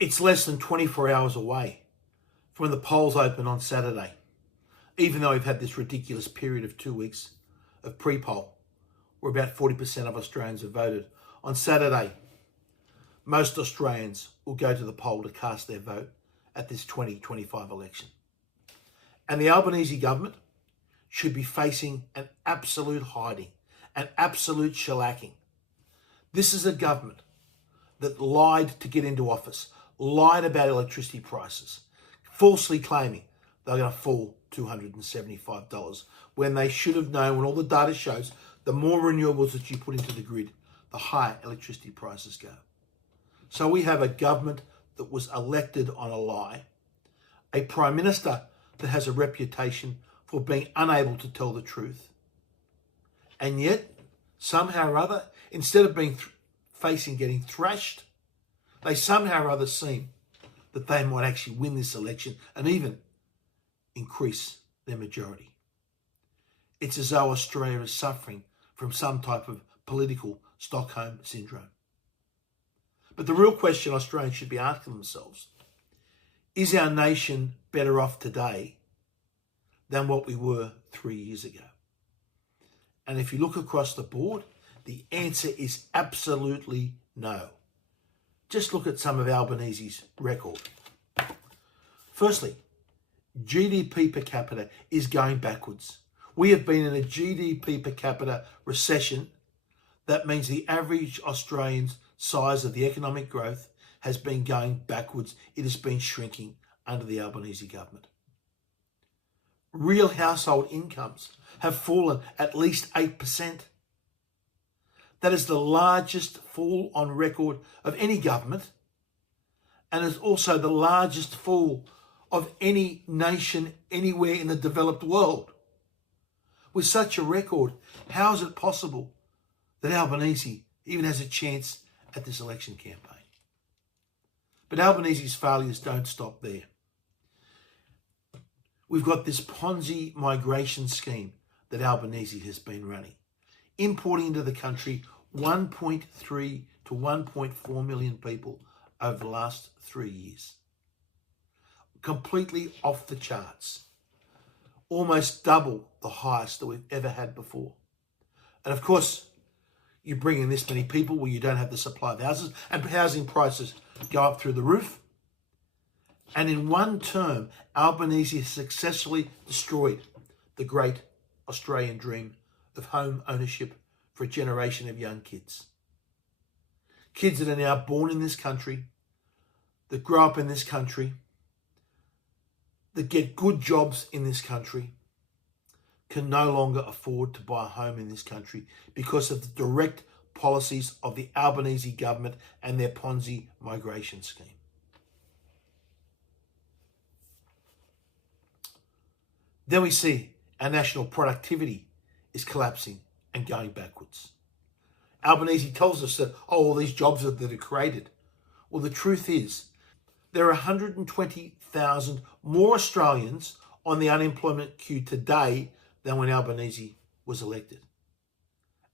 It's less than 24 hours away from when the polls open on Saturday, even though we've had this ridiculous period of 2 weeks of pre-poll where about 40% of Australians have voted. On Saturday, most Australians will go to the poll to cast their vote at this 2025 election. And the Albanese government should be facing an absolute hiding, an absolute shellacking. This is a government that lied to get into office, lied about electricity prices, falsely claiming they're going to fall $275 when they should have known, when all the data shows, the more renewables that you put into the grid, the higher electricity prices go. So we have a government that was elected on a lie, a Prime Minister that has a reputation for being unable to tell the truth, and yet, somehow or other, instead of being facing getting thrashed, they somehow or other seem that they might actually win this election and even increase their majority. It's as though Australia is suffering from some type of political Stockholm syndrome. But the real question Australians should be asking themselves, is our nation better off today than what we were 3 years ago? And if you look across the board, the answer is absolutely no. Just look at some of Albanese's record. Firstly, GDP per capita is going backwards. We have been in a GDP per capita recession. That means the average Australian's size of the economic growth has been going backwards. It has been shrinking under the Albanese government. Real household incomes have fallen at least 8%. That is the largest fall on record of any government, and is also the largest fall of any nation anywhere in the developed world. With such a record, how is it possible that Albanese even has a chance at this election campaign? But Albanese's failures don't stop there. We've got this Ponzi migration scheme that Albanese has been running, importing into the country 1.3 to 1.4 million people over the last 3 years. Completely off the charts. Almost double the highest that we've ever had before. And of course, you bring in this many people where you don't have the supply of houses, and housing prices go up through the roof. And in one term, Albanese has successfully destroyed the great Australian dream of home ownership for a generation of young kids. Kids that are now born in this country, that grow up in this country, that get good jobs in this country, can no longer afford to buy a home in this country because of the direct policies of the Albanese government and their Ponzi migration scheme. Then we see our national productivity is collapsing and going backwards. Albanese tells us that, all these jobs that are created. Well, the truth is, there are 120,000 more Australians on the unemployment queue today than when Albanese was elected.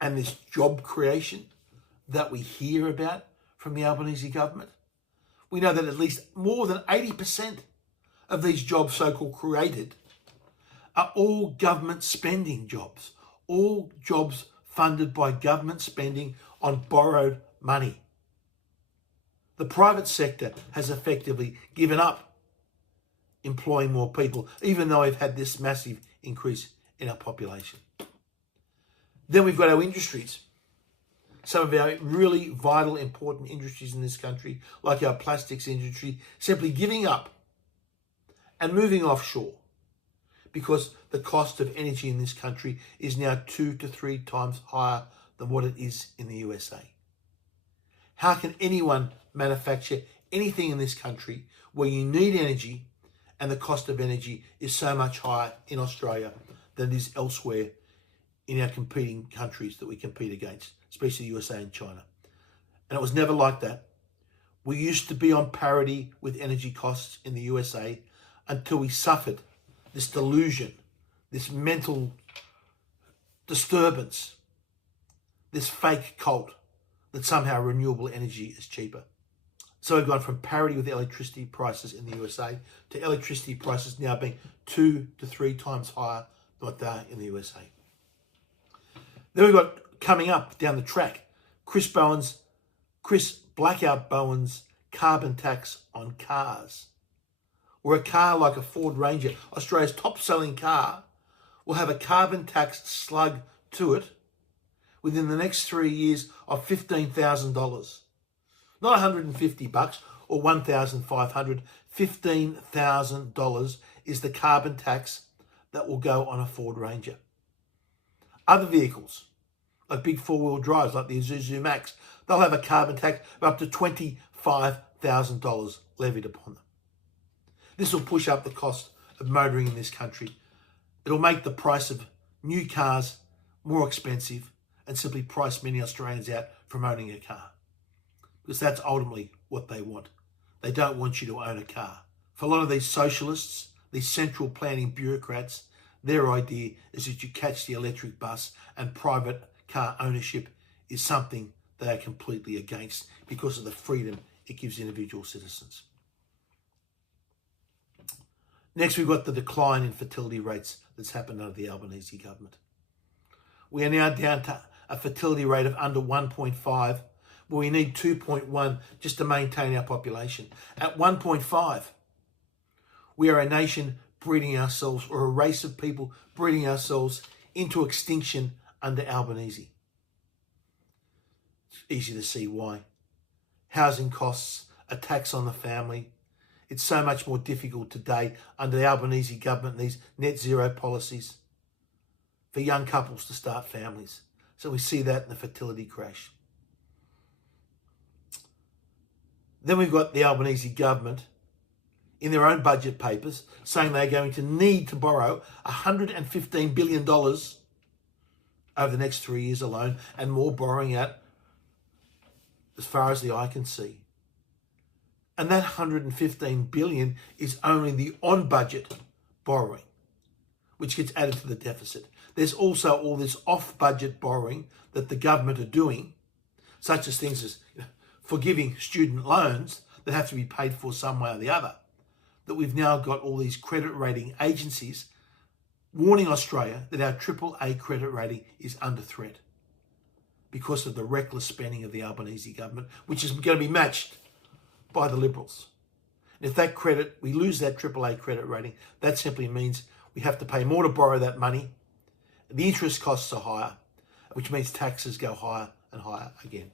And this job creation that we hear about from the Albanese government, we know that at least more than 80% of these jobs so-called created are all government spending jobs, all jobs funded by government spending on borrowed money. The private sector has effectively given up employing more people, even though we've had this massive increase in our population. Then we've got our industries. Some of our really vital, important industries in this country, like our plastics industry, simply giving up and moving offshore because the cost of energy in this country is now 2 to 3 times higher than what it is in the USA. How can anyone manufacture anything in this country where you need energy and the cost of energy is so much higher in Australia than it is elsewhere in our competing countries that we compete against, especially the USA and China? And it was never like that. We used to be on parity with energy costs in the USA until we suffered this delusion, this mental disturbance, this fake cult that somehow renewable energy is cheaper. So we've gone from parity with electricity prices in the USA to electricity prices now being 2 to 3 times higher than what they are in the USA. Then we've got coming up down the track, Chris Blackout Bowen's carbon tax on cars. Where a car like a Ford Ranger, Australia's top-selling car, will have a carbon tax slug to it within the next 3 years of $15,000. Not $150 or $1,500. $15,000 is the carbon tax that will go on a Ford Ranger. Other vehicles, like big four-wheel drives, like the Isuzu Max, they'll have a carbon tax of up to $25,000 levied upon them. This will push up the cost of motoring in this country. It'll make the price of new cars more expensive and simply price many Australians out from owning a car. Because that's ultimately what they want. They don't want you to own a car. For a lot of these socialists, these central planning bureaucrats, their idea is that you catch the electric bus and private car ownership is something they are completely against because of the freedom it gives individual citizens. Next, we've got the decline in fertility rates that's happened under the Albanese government. We are now down to a fertility rate of under 1.5, where we need 2.1 just to maintain our population. At 1.5, we are a nation breeding ourselves, or a race of people breeding ourselves into extinction under Albanese. It's easy to see why. Housing costs, a tax on the family. It's so much more difficult today under the Albanese government and these net zero policies for young couples to start families. So we see that in the fertility crash. Then we've got the Albanese government in their own budget papers saying they're going to need to borrow $115 billion over the next 3 years alone, and more borrowing out as far as the eye can see. And that $115 billion is only the on-budget borrowing, which gets added to the deficit. There's also all this off-budget borrowing that the government are doing, such as things as forgiving student loans that have to be paid for some way or the other, that we've now got all these credit rating agencies warning Australia that our AAA credit rating is under threat because of the reckless spending of the Albanese government, which is going to be matched by the Liberals. And if we lose that AAA credit rating, that simply means we have to pay more to borrow that money. The interest costs are higher, which means taxes go higher and higher again.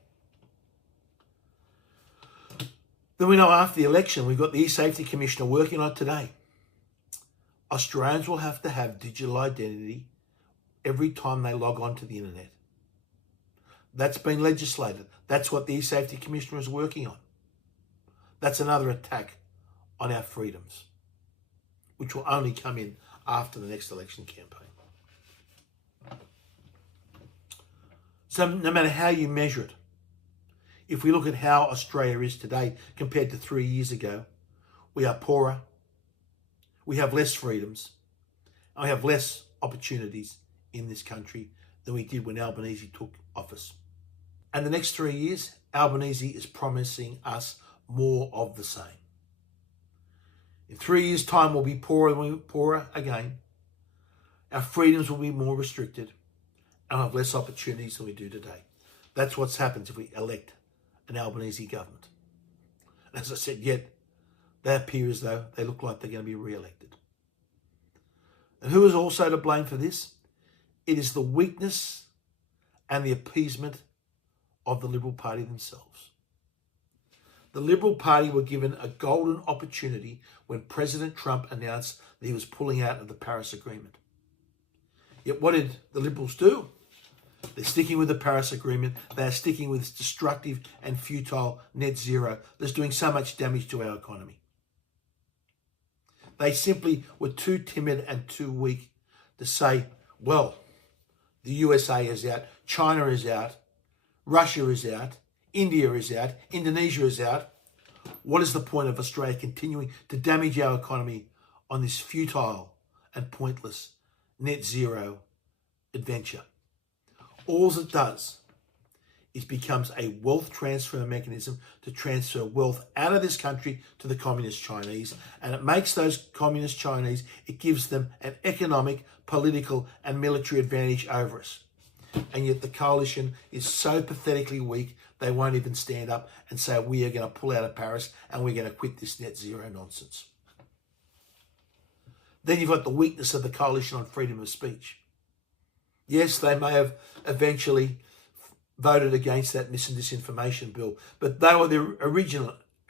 Then we know after the election, we've got the E-Safety Commissioner working on it today. Australians will have to have digital identity every time they log on to the internet. That's been legislated. That's what the E-Safety Commissioner is working on. That's another attack on our freedoms, which will only come in after the next election campaign. So no matter how you measure it, if we look at how Australia is today compared to 3 years ago, we are poorer, we have less freedoms, and we have less opportunities in this country than we did when Albanese took office. And the next 3 years, Albanese is promising us more of the same. In 3 years' time, we'll be poorer again. Our freedoms will be more restricted, and we'll have less opportunities than we do today. That's what happens if we elect an Albanese government. And as I said, yet they appear as though they look like they're going to be re-elected. And who is also to blame for this? It is the weakness and the appeasement of the Liberal Party themselves. The Liberal Party were given a golden opportunity when President Trump announced that he was pulling out of the Paris Agreement. Yet what did the Liberals do? They're sticking with the Paris Agreement. They are sticking with this destructive and futile net zero that's doing so much damage to our economy. They simply were too timid and too weak to say, well, the USA is out, China is out, Russia is out, India is out, Indonesia is out. What is the point of Australia continuing to damage our economy on this futile and pointless net zero adventure? All it does becomes a wealth transfer mechanism to transfer wealth out of this country to the communist Chinese. And it makes those communist Chinese, it gives them an economic, political and military advantage over us. And yet the coalition is so pathetically weak, they won't even stand up and say, we are going to pull out of Paris and we're going to quit this net zero nonsense. Then you've got the weakness of the coalition on freedom of speech. Yes, they may have eventually voted against that mis and disinformation bill, but they were the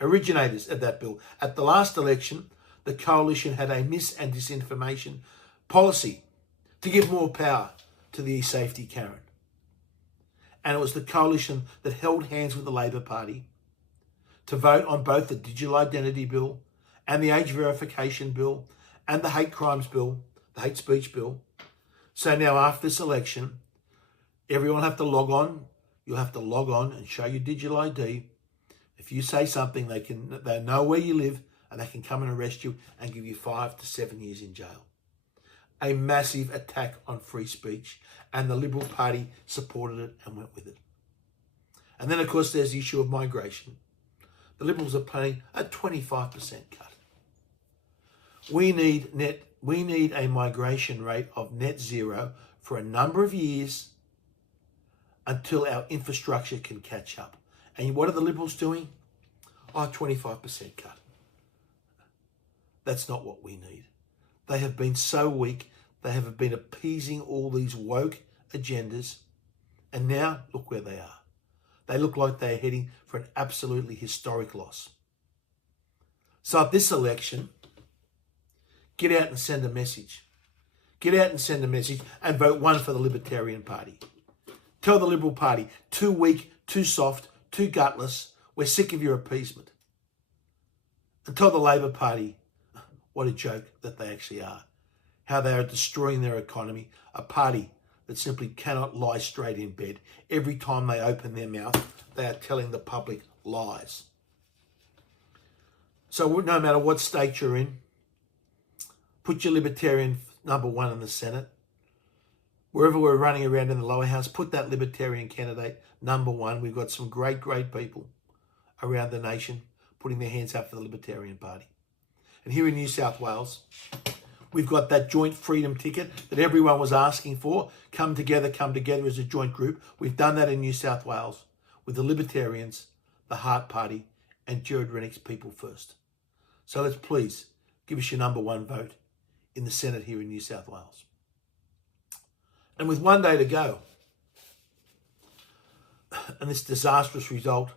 originators of that bill. At the last election, the coalition had a mis and disinformation policy to give more power to the e-safety Karen. And it was the coalition that held hands with the Labor Party to vote on both the digital identity bill and the age verification bill and the hate crimes bill, the hate speech bill. So now after this election, everyone will have to log on. You'll have to log on and show your digital ID. If you say something, they know where you live and they can come and arrest you and give you 5 to 7 years in jail. A massive attack on free speech, and the Liberal Party supported it and went with it. And then, of course, there's the issue of migration. The Liberals are paying a 25% cut. We need a migration rate of net zero for a number of years until our infrastructure can catch up. And what are the Liberals doing? 25% cut. That's not what we need. They have been so weak. They have been appeasing all these woke agendas. And now, look where they are. They look like they're heading for an absolutely historic loss. So at this election, get out and send a message. Get out and send a message and vote one for the Libertarian Party. Tell the Liberal Party, too weak, too soft, too gutless. We're sick of your appeasement. And tell the Labor Party, what a joke that they actually are. How they are destroying their economy. A party that simply cannot lie straight in bed. Every time they open their mouth, they are telling the public lies. So no matter what state you're in, put your Libertarian number one in the Senate. Wherever we're running around in the lower house, put that Libertarian candidate number one. We've got some great, great people around the nation putting their hands up for the Libertarian Party. And here in New South Wales, we've got that joint freedom ticket that everyone was asking for. Come together as a joint group. We've done that in New South Wales with the Libertarians, the Heart Party, and Jared Rennick's People First. So let's please give us your number one vote in the Senate here in New South Wales. And with one day to go, and this disastrous result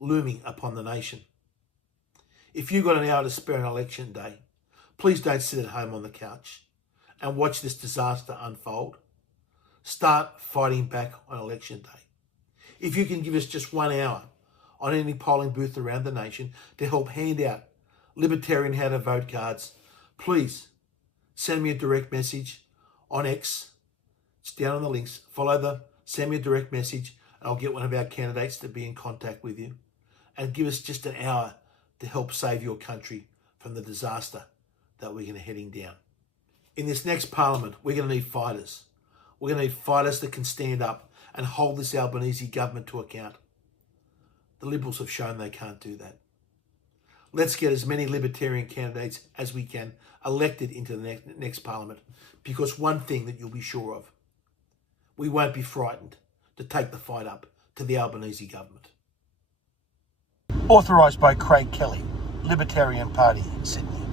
looming upon the nation, if you've got an hour to spare on election day, please don't sit at home on the couch and watch this disaster unfold. Start fighting back on election day. If you can give us just 1 hour on any polling booth around the nation to help hand out Libertarian how to vote cards, please send me a direct message on X. It's down on the links. Send me a direct message and I'll get one of our candidates to be in contact with you and give us just an hour to help save your country from the disaster that we're heading down. In this next parliament, we're going to need fighters. We're going to need fighters that can stand up and hold this Albanese government to account. The Liberals have shown they can't do that. Let's get as many Libertarian candidates as we can elected into the next parliament, because one thing that you'll be sure of, we won't be frightened to take the fight up to the Albanese government. Authorised by Craig Kelly, Libertarian Party in Sydney.